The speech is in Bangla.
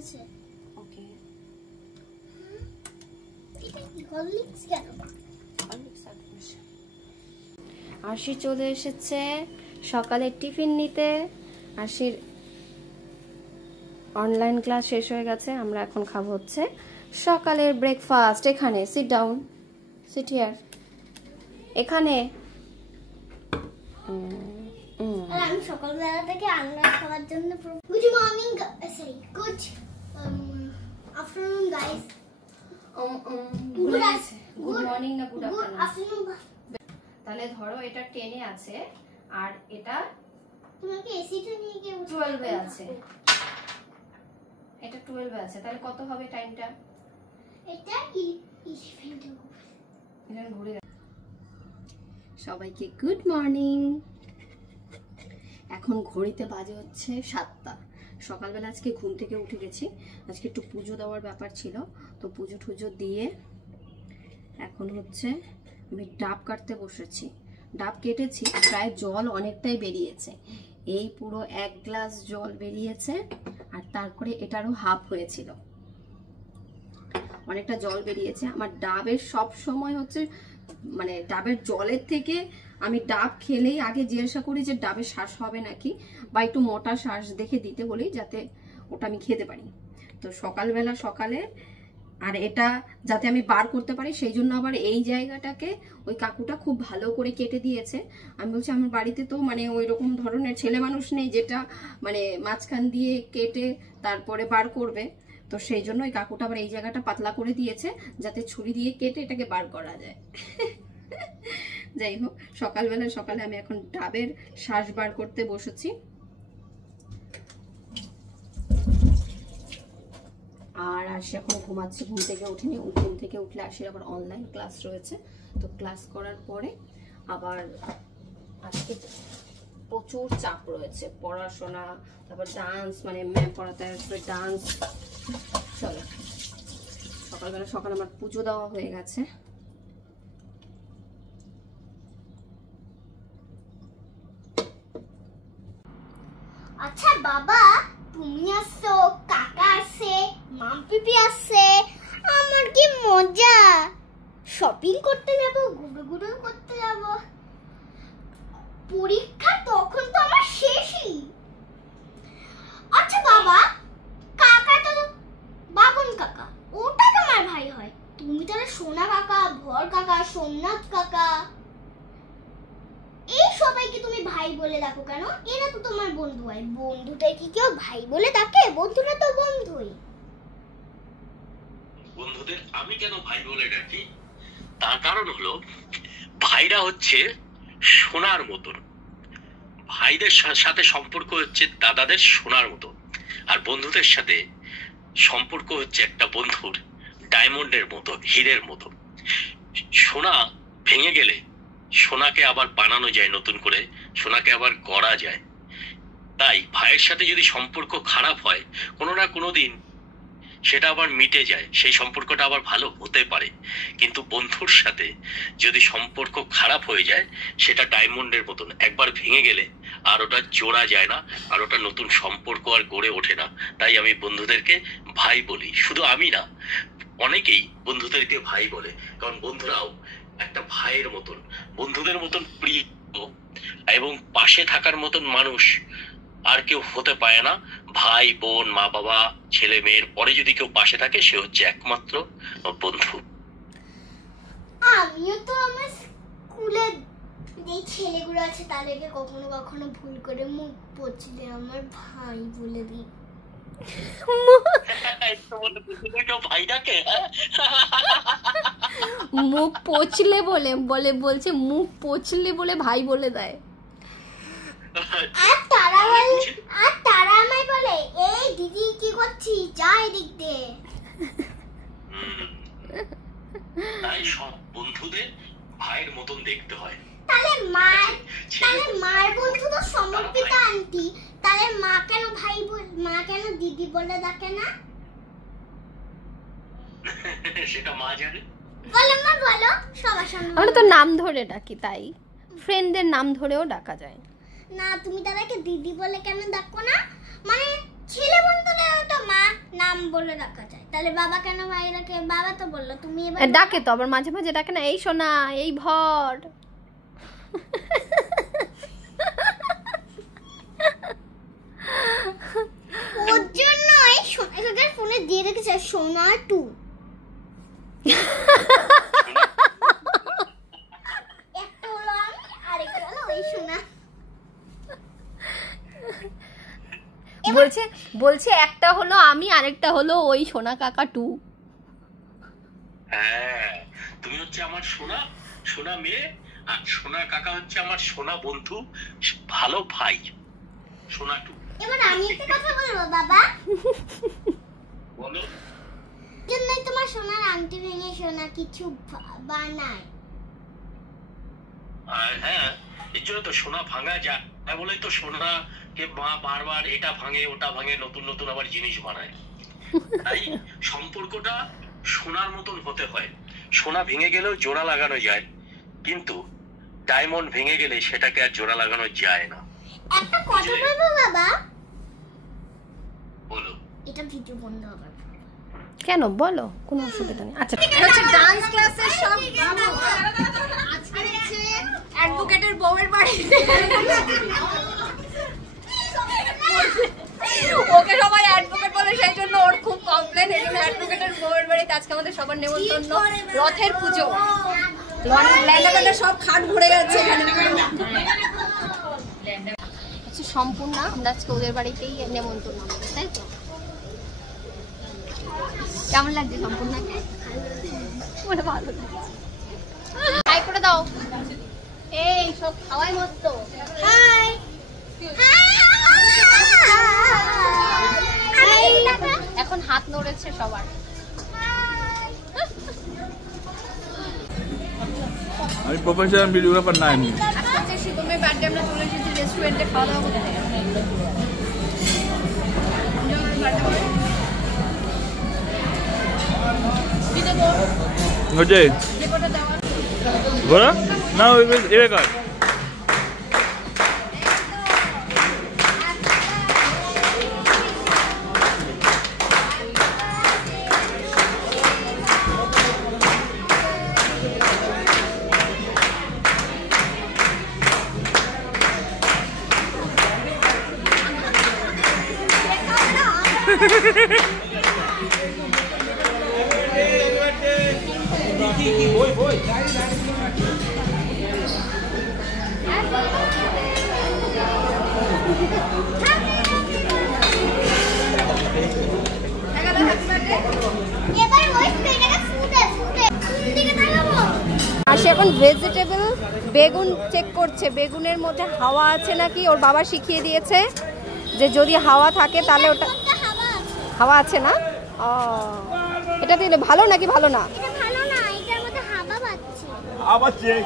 আছে। ওকে, এটা কি হরলিক্স কেন? হরলিক্স আর বসে। আরশি চলে এসেছে সকালে টিফিন নিতে। আরশির অনলাইন ক্লাস শেষ হয়ে গেছে, আমরা এখন খাবো হচ্ছে সকালের ব্রেকফাস্ট। এখানে সিট ডাউন, সিট হিয়ার, এখানে। আর আমি সকালবেলা থেকে আন্ডা খাওয়ার জন্য। Good morning, sorry good afternoon guys. Good morning না গুড আফটারনুন। তাহলে ধরো এটা 10 এ আছে আর এটা তোমাকে এসিটা নিয়ে গিয়ে 12 এ আছে। এটা 12 এ আছে, তাহলে কত হবে টাইমটা? এটা 11 ঘুরে। সবাইকে গুড মর্নিং। এখন ঘড়িতে বাজে হচ্ছে 7টা। সকালবেলা আজকে ঘুম থেকে উঠে গেছি, আজকে একটু পুজো দেওয়ার ব্যাপার ছিল, তো পুজো টুজো দিয়ে এখন হচ্ছে আমি ডাব কাটতে বসেছি। ডাব কেটেছি, প্রায় জল অনেকটাই বেরিয়েছে, এই পুরো 1 গ্লাস জল বেরিয়েছে, আর তারপরে এটারও হাফ হয়েছিল, অনেকটা জল বেরিয়েছে। আমার ডাবের সব সময় হচ্ছে মানে ডাবের জলের থেকে আমি ডাব খেলেই আগে জিজ্ঞাসা করি যে ডাবের শ্বাস হবে নাকি, বা একটু মোটা শ্বাস দেখে দিতে বলি যাতে ওটা আমি খেতে পারি। তো সকালবেলা সকালে আর এটা যাতে আমি বার করতে পারি সেই জন্য আবার এই জায়গাটাকে ওই কাকুটা খুব ভালো করে কেটে দিয়েছে। আমি বলছি আমার বাড়িতে তো মানে ওই রকম ধরনের ছেলে মানুষ নেই যেটা মানে মাঝখান দিয়ে কেটে তারপরে বার করবে, তো সেই জন্য ওই কাকুটা আবার এই জায়গাটা পাতলা করে দিয়েছে যাতে ছুরি দিয়ে কেটে এটাকে বার করা যায়। যাই হোক, সকালবেলা সকালে আমি এখন ডাবের শ্বাস বার করতে বসেছি। আর আরশি এখন ঘুমাচ্ছে, ঘুম থেকে উঠেনি। ঘুম থেকে উঠলে আরশির আবার অনলাইন ক্লাস রয়েছে, তো ক্লাস করার পরে আবার আজকে প্রচুর চাপ রয়েছে, পড়াশোনা, তারপর ডান্স, মানে ম্যাম পড়াতে আসবে ডান্স। চলো, সকালবেলা সকাল আমার পুজো দেওয়া হয়ে গেছে। আচ্ছা বাবা, তুমি আসছো, কাকা আসছে, মামপিপি আসছে, আমার কি মজা। শপিং করতে যাব, ঘুরে ঘুরে করতে যাব। পরীক্ষা তখন তো আমার শেষই। আচ্ছা বাবা, কাকা তো বাবন কাকা, ওটা তোমার ভাই হয়। তুমি তাহলে সোনা কাকা, ভর কাকা, সোমনাথ কাকা, এই সবাইকে তুমি ভাই বলে ডাকো কেন? এরা তো তোমার বন্ধু হয়। বন্ধুটাই কি কেউ ভাই বলে ডাকে? বন্ধুরা তো বন্ধুই। বন্ধুদের আমি কেন ভাই বলে ডাকি, তার কারণ হলো ভাইরা হচ্ছে সোনার মতন, ভাইদের সাথে সম্পর্ক হচ্ছে দাদাদের সোনার মতো, আর বন্ধুদের সাথে সম্পর্ক হচ্ছে একটা বন্ধুর ডায়মন্ডের মতো, হীরের মতো। সোনা ভেঙে গেলে সোনাকে আবার বানানো যায় নতুন করে, সোনাকে আবার গড়া যায়। তাই ভাইয়ের সাথে যদি সম্পর্ক খারাপ হয়, কোনো না কোনো দিন সেটা আবার মিটে যায়, সেই সম্পর্কটা আবার ভালো হতে পারে। কিন্তু বন্ধুর সাথে যদি সম্পর্ক খারাপ হয়ে যায়, সেটা ডায়মন্ডের মতন, একবার ভেঙে গেলে আর ওটা জোড়া যায় না, আর ওটা নতুন সম্পর্ক আর গড়ে ওঠে না। তাই আমি বন্ধুদেরকে ভাই বলি। শুধু আমি না, অনেকেই বন্ধুদেরকে ভাই বলে, কারণ বন্ধুরাও একটা ভাইয়ের মতন, বন্ধুদের মতন প্রিয় এবং পাশে থাকার মতন মানুষ আর কেউ হতে পারে না। ভাই বোন, মা বাবা, ছেলে মেয়ের পরে যদি কেউ পাশে থাকে, সে হচ্ছে একমাত্র বন্ধু। আমিও তো আমার স্কুলে যে ছেলেগুলো আছে তাদেরকে কখনো কখনো ভুল করে মুখ পচলে আমার ভাই বলে দিই। মুখ পচলে বলে বলে বলছে মুখ পচলে বলে ভাই বলে দেয়। আর তারা আমায় বলে, এই দিদি কি করছিস, যা এদিক দে। তাই সব বন্ধুদের ভাইয়ের মতন দেখতে হয়। তাহলে মার বন্ধু তো সমর্পিতা আন্টি, তাহলে মা কেন ভাই মা কেন দিদি বলে ডাকে না? সেটা মা জানে। বলো মা, বলো সবার সামনে। আমরা তো নাম ধরে ডাকি, তাই ফ্রেন্ডদের নাম ধরেও ডাকা যায় না। তুমি তাদেরকে দিদি বলে কেন ডাকো না? মানে ছেলে বলতে তো মা নাম বলে রাখা যায়, তাহলে বাবা কেন ভাই রাখে? বাবা তো বললো, তুমি এবার ডাকে তো আবার মাঝে মাঝে, ডাকে না, এই সোনা, এই ভর। ওর জন্য এই সোনার ফোনে দিয়ে রেখেছে সোনা 2। একটা হলো আমি, আরেকটা হলো ওই সোনা। বলছে একটা হলো আমি, আরেকটা হলো ওই সোনা কাকা 2। হ্যাঁ, তুমি হচ্ছে আমার সোনা মেয়ে, আর সোনা কাকা হচ্ছে আমার সোনা বন্ধু, ভালো ভাই, সোনা 2। এবার আমি একটা কথা বলবো বাবা। বলো। জন্যই তোমার সোনার আংটি ভেঙে সোনা কিছু বানায়। হ্যাঁ, এর জন্য তো সোনা ভাঙা যায়, তাই বলেই তো সোনাকে মা বারবার এটা ভাঙে ওটা ভাঙে, নতুন নতুন আবার জিনিস বানায়। তাই সম্পর্কটা সোনার মতন হতে হয়। সোনা ভেঙে গেলেও জোড়া লাগানো যায়, কিন্তু ডায়মন্ড ভেঙে গেলে সেটাকে আর জোড়া লাগানো যায় না। একটা কথা বলবো বাবা। বলো। এটা ভিডিও বন্ধ হবে। কেন বলো, কোনো অসুবিধা নেই। আচ্ছা, হচ্ছে ডান্স ক্লাসের সব আজকে হচ্ছে অ্যাডভোকেটের বউয়ের বাড়িতে। ওকে সবাই অ্যাডভোকেট বলে, সেই জন্য ওর খুব কমপ্লেন। এই জন্য অ্যাডভোকেটের বউয়ের বাড়িতে আজকে আমাদের সবার নেমন্তন্ন। রথের পুজো, ল্যান্ডা সব খাট ভরে গেছে এখানে। হচ্ছে সম্পূর্ণ আমরা আজকে ওদের বাড়িতেই নেমন্তন্ন, তাই তো? কেমন লাগছে সম্পূর্ণকে? ওটা ভালো লাগছে। হাই করে দাও। এই সব খাওয়াই মস্ত। হাই এখন হাত নড়েছে সবার। আমি প্রফেশনাল ভিডিওগ্রাফার না। আমি আজকে হচ্ছে শিবমের বার্থডে, আমরা চলে এসেছি রেস্টুরেন্টে খাওয়া দাওয়া করতে। হচ্ছে ঘোরা না, এবার কাজ এবার ওই পেটাকে ফুটে কোন দিকে তাকাবো? আর সে এখন ভেজিটেবল বেগুন চেক করছে, বেগুনের মধ্যে হাওয়া আছে নাকি। ওর বাবা শিখিয়ে দিয়েছে যে যদি হাওয়া থাকে তাহলে ওটা হাওয়া আছে না। ও, এটা দিলে ভালো নাকি ভালো না? এটা ভালো না, এটার মধ্যে হাওয়া পাচ্ছে। আবার চেক